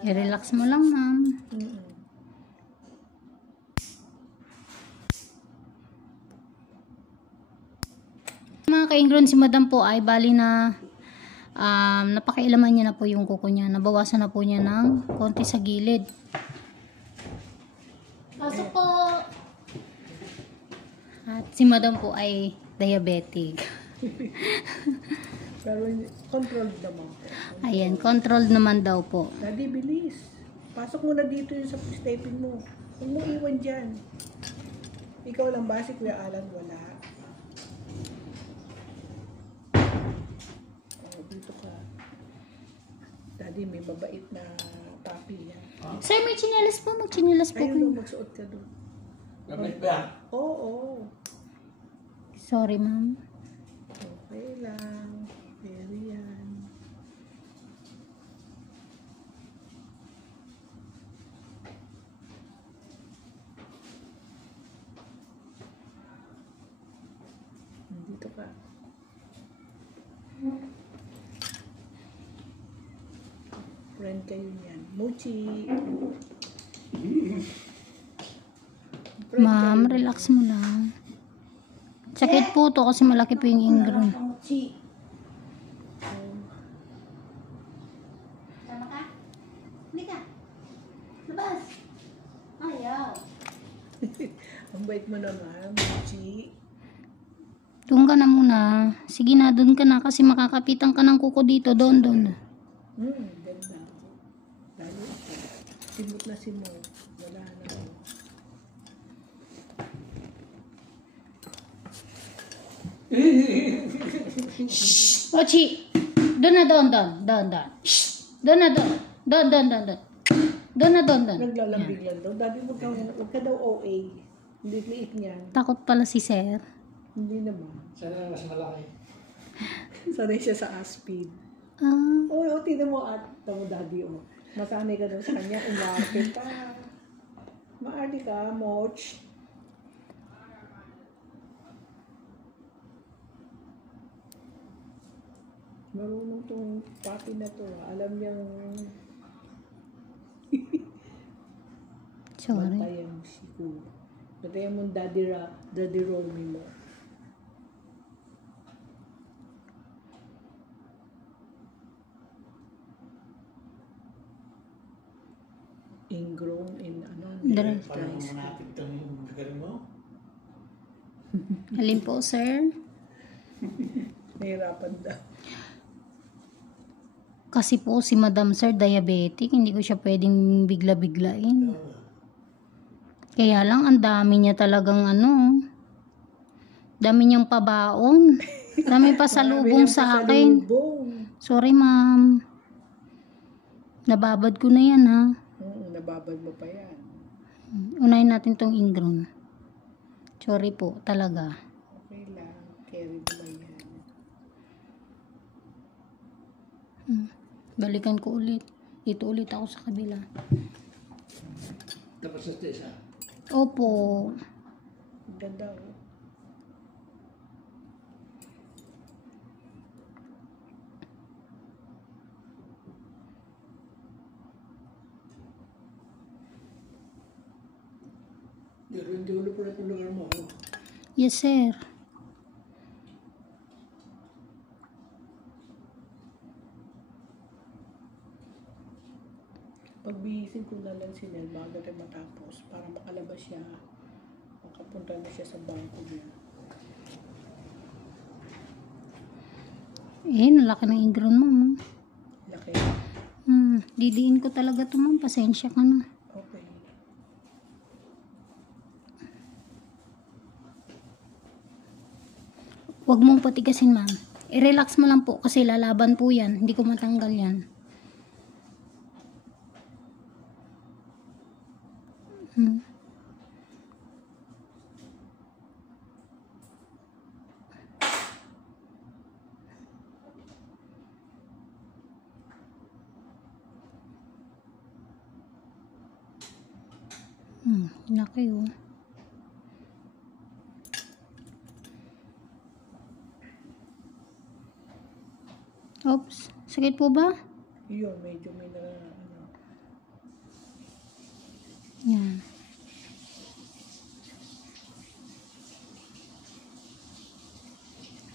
I-relax mo lang, ma'am. Mga ka-ingron, si madam po ay bali na napakailaman niya na po yung kuko niya. Nabawasan na po niya ng konti sa gilid. Pasok po! At si madam po ay diabetic. Pero controlled naman po. Ayan, controlled naman daw po. Daddy, bilis. Pasok mo na dito yung sa stepin mo. Huwag mo iwan dyan. Ikaw lang ba? Si Kuya Alan wala. Oh, dito ka. Daddy, may mabait na papi yan. Sir, may chinelas po. Mag-chinelas po Ayun kayo. mo, magsuot ka doon. Gamit ba? Oo. Sorry, ma'am. Okay lang. Very yan. Dito ka. Friend kayo niyan. Mochi. Ma'am, relax mo lang. Sakit po to kasi malaki po yung ingron. Mochi. Sama ka? Hindi ka. Labas. Ayaw. Ang bait mo naman, Mochi. Doon ka na muna. Sige na, doon ka na kasi makakapitan ka ng kuko dito. Doon. Ganda. Lalo ito. Simot na simot. Wala na. Mochi! Doon na, doon. Shh! Doon na, doon. Doon na, doon. Naglalambig lang daw. Daddy, huwag ka daw OA. Hindi liit niyan. Takot pala si sir. Hindi naman. Sana mas malaki. Sanay siya sa Aspid. Ah, Oo, tignan mo at tamo daddy, oh. Masanay ka daw sa kanya. Umarte pa. Maarte ka, Moch. Marunong tong papi na to. Alam niyang sorry. bantayan mo si Kuya. Bantayan mo daddy Romy mo. Ingrown in Dry. Paano mo natin itong gagaling mo? Alin po, sir? Nahirapan daw. Kasi po si Madam Sir diabetic, hindi ko siya pwedeng bigla-biglain. Kaya lang ang dami niya talagang dami niyang pabaon. Dami pa salubong sa akin. Sorry, ma'am. Nababad ko na yan, ha. Nababad mo pa yan. Unahin natin tong ingron. Sorry po, talaga. Okay lang. Carry naman yan. Balikan ko ulit. Dito ulit ako sa kabila. Tapos sa stage, ha? Opo. Ganda, oh. Hindi ulo po na itong lugar mo. Yes, sir. Pagbihisin ko na lang si Nel bago tayo matapos para makalabas siya. Makapunta na siya sa bangko niya. Nalaki ng ingron mo, ma'am. Laki. Didiin ko talaga to, ma'am. Pasensya ka na. Okay. Huwag mong patigasin, ma'am. I-relax mo lang po kasi lalaban po yan. Hindi ko matanggal yan. Laki, oh. Oops. Sakit po ba? Yun, medyo may na, ano. Yan.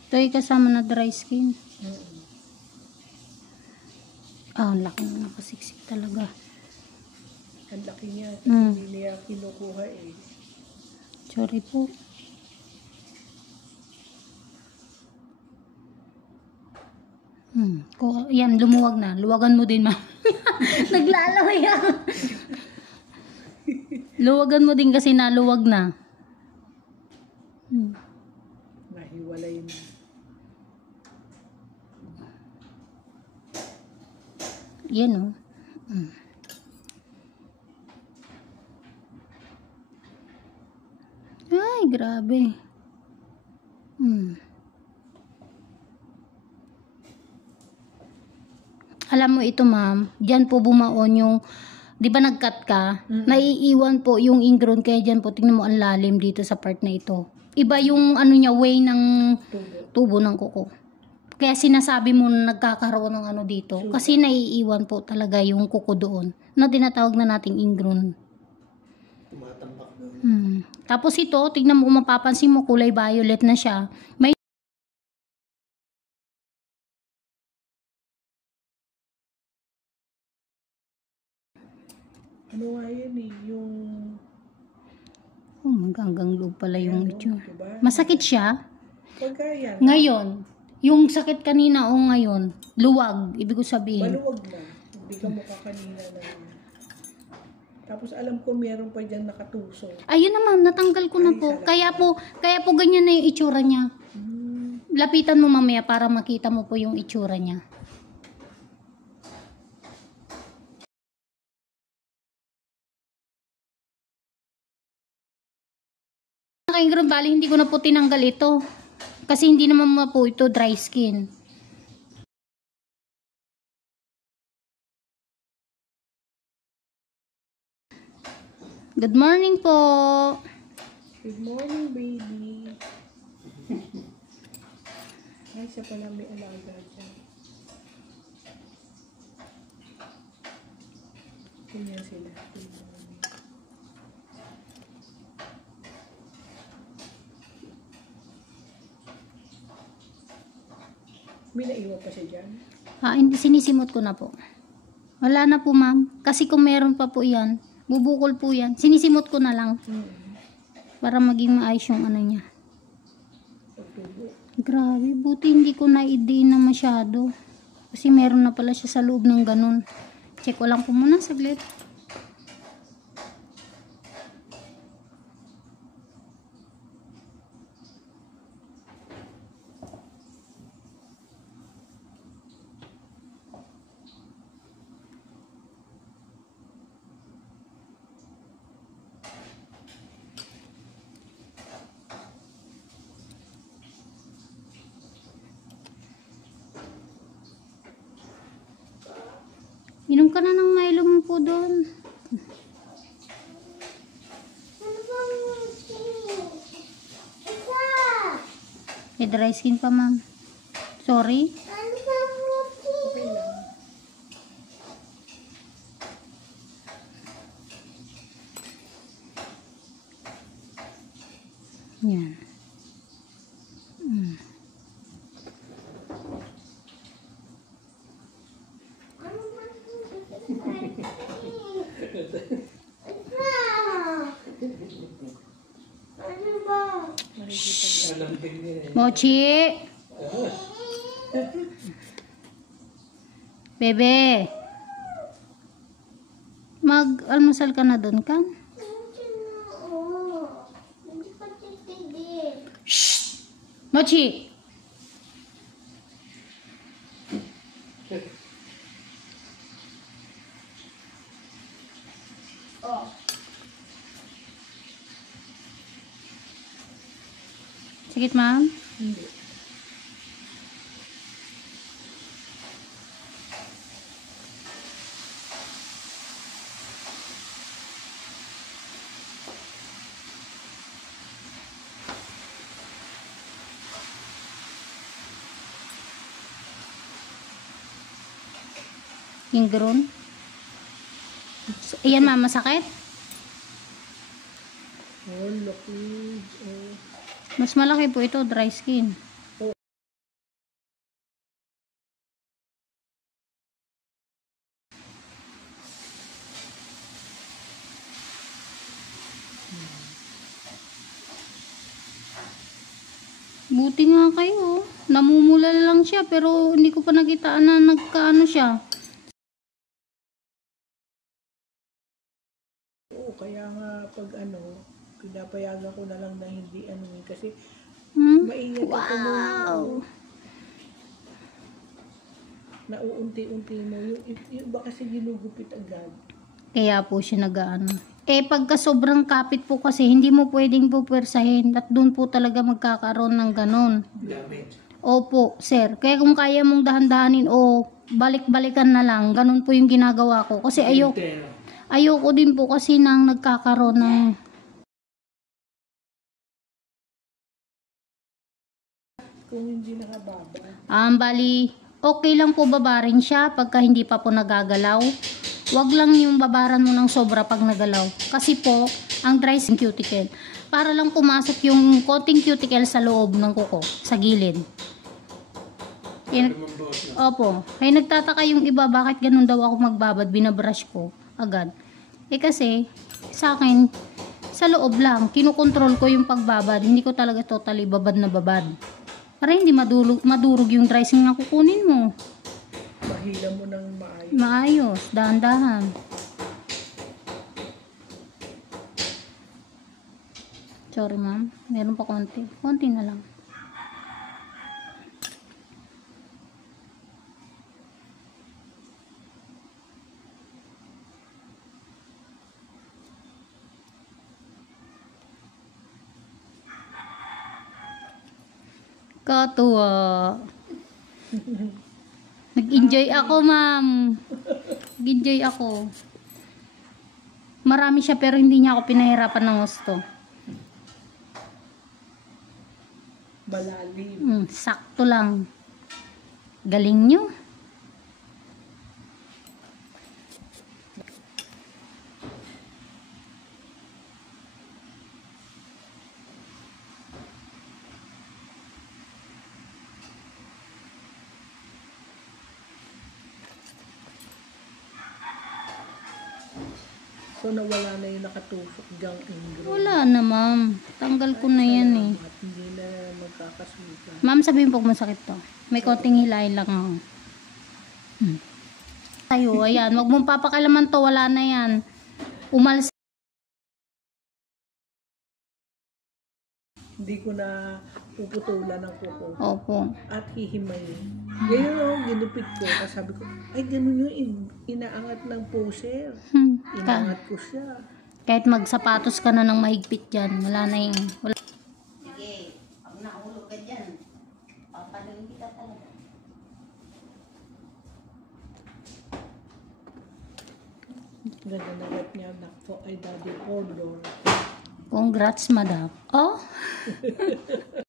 Ito ay kasama na dry skin. Ah, ang laki na nakasiksik talaga. Ang laki niya. Kasi Mm. hindi niya kinukuha eh. Sorry po. Yan, lumuwag na. Luwagan mo din, ma'am. Naglalaway ako. Luwagan mo din kasi naluwag na. Nahiwalay na. Yan, oh. Ay, grabe. Alam mo ito, ma'am, diyan po bumaon yung, di ba nag-cut ka? Naiiwan po yung ingrown, kaya diyan po, tingnan mo ang lalim dito sa part na ito. Iba yung ano niya, way ng tubo ng kuko. Kaya sinasabi mo na nagkakaroon ng ano dito. Kasi naiiwan po talaga yung kuko doon. Na tinatawag na nating ingrown. Tumatambak doon. Tapos ito, tignan mo kung mapapansin mo, kulay violet na siya. May Ano nga yan eh, yung... hanggang loob pala yung ano, itsura. diba? Masakit siya. Pagka yan, Ngayon, yung sakit kanina o ngayon, luwag, ibig ko sabihin. maluwag na. Hindi ka mukha kanina na yun. Tapos alam ko meron pa dyan nakatuso. Ayun na ma'am, natanggal ko na Ay, po. salamat. Kaya po ganyan na yung itsura niya. Lapitan mo mamaya para makita mo po yung itsura niya. Naka-ingrown bali, hindi ko na po tinanggal ito. Kasi hindi naman po ito dry skin. Good morning po. Good morning, baby. Ay, siya pala may alaga dyan. Ganyan sila. Good morning. May naiwan pa siya dyan. Hindi, sinisimot ko na po. Wala na po ma'am. Kasi kung meron pa po yan, bubukol po yan. Sinisimot ko na lang. Para maging maayos yung ano niya. Pagtubo. Grabe, buti hindi ko na-idein na masyado. Kasi meron na pala siya sa loob ng ganun. Check ko lang po muna saglit. Inom ka na ng Milo mo po doon. May dry skin pa ma'am. Sorry. Okay lang. Yan. Malambing din eh. Mochi! Bebe! Mag-almusal ka na doon, kan? Shh! Mochi! Sakit, ma'am? Hindi. Ingrown. Ayan ma'am, masakit? Oh, laki. Oh. Mas malaki po ito, dry skin. Buti nga kayo. Namumula lang siya pero hindi ko pa nakita na nagkaano siya. Oo, kaya nga pag pinapayagan ko na lang na hindi kasi maingat ako Wow! nauunti-unti mo. Yung iba kasi ginugupit agad. Kaya po siya nagaano. Pagka sobrang kapit po kasi, hindi mo pwedeng pupwersahin at doon po talaga magkakaroon ng ganon. Damage. Opo, sir. Kaya kung kaya mong dahan-dahanin o balik-balikan na lang, ganon po yung ginagawa ko. Kasi ayoko din po kasi nang nagkakaroon ng... Kung hindi nakababa. Bali, okay lang po babarin siya pagka hindi pa po nagagalaw. Wag lang yung babaran mo ng sobra pag nagalaw. Kasi po, ang dry skin cuticle, para lang pumasok yung konting cuticle sa loob ng kuko, sa gilid. Opo. Kaya nagtataka yung iba, bakit ganun daw ako magbabad, binabrush ko agad. Kasi, sa akin, sa loob lang, kinukontrol ko yung pagbabad. Hindi ko talaga totally babad na babad. Para hindi madurog yung dry skin na kukunin mo. Mahila mo ng maayos. Maayos, dahan-dahan. Sorry ma'am, meron pa konti. Konti na lang. Katuwa. Nag-enjoy ako, ma'am. Nag-enjoy ako. Marami siya pero hindi niya ako pinahirapan ng gusto. Malalim. Sakto lang. Galing nyo. So nawala na yung nakatusok diyang ingrown. Wala na, ma'am. Tanggal ko na yan eh. At hindi na magkakasuka. Ma'am, sabihin po kung masakit to. May konting hilahin lang ako. Tayo, ayan. Huwag mong papakalaman to. Wala na yan. Umalis. Hindi ko na puputulan ng kuko. Opo. At hihimayin. Ngayon, ginupit ko. Kasi sabi ko, ay ganun yung inaangat ng poser. Inaangat ko siya. Kahit magsapatos ka na ng mahigpit dyan. Wala na yung... Wala. Sige. Pag nahulog ka dyan, papaluin kita talaga. Ganda na gat niya. Nakto ay daddy order. Congrats, madam. Oh?